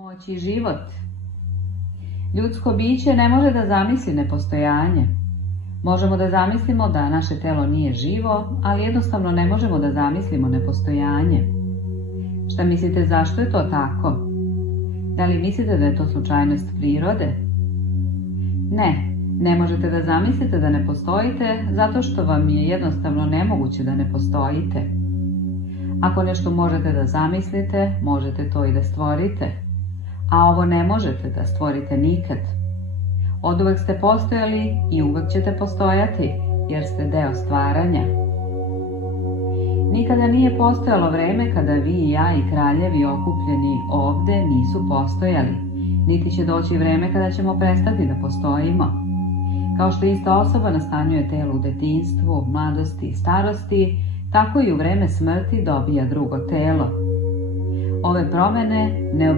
Moć i život. Ljudsko biće ne može da zamisli nepostojanje. Možemo da zamislimo da naše telo nije živo, ali jednostavno ne možemo da zamislimo nepostojanje. Šta mislite, zašto je to tako? Da li mislite da je to slučajnost prirode? Ne možete da zamislite da ne postojite zato što vam je jednostavno nemoguće da ne postojite. Ako nešto možete da zamislite, možete to i da stvorite. A ovo ne možete da stvorite nikad. Oduvek ste postojali i uvek ćete postojati, jer ste deo stvaranja. Nikada nije postojalo vreme kada vi i ja i kraljevi okupljeni ovde nisu postojali, niti će doći vreme kada ćemo prestati da postojimo. Kao što ista osoba nastanjuje telo u detinjstvu, mladosti i starosti, tako i u vreme smrti dobija drugo telo. Ove promene ne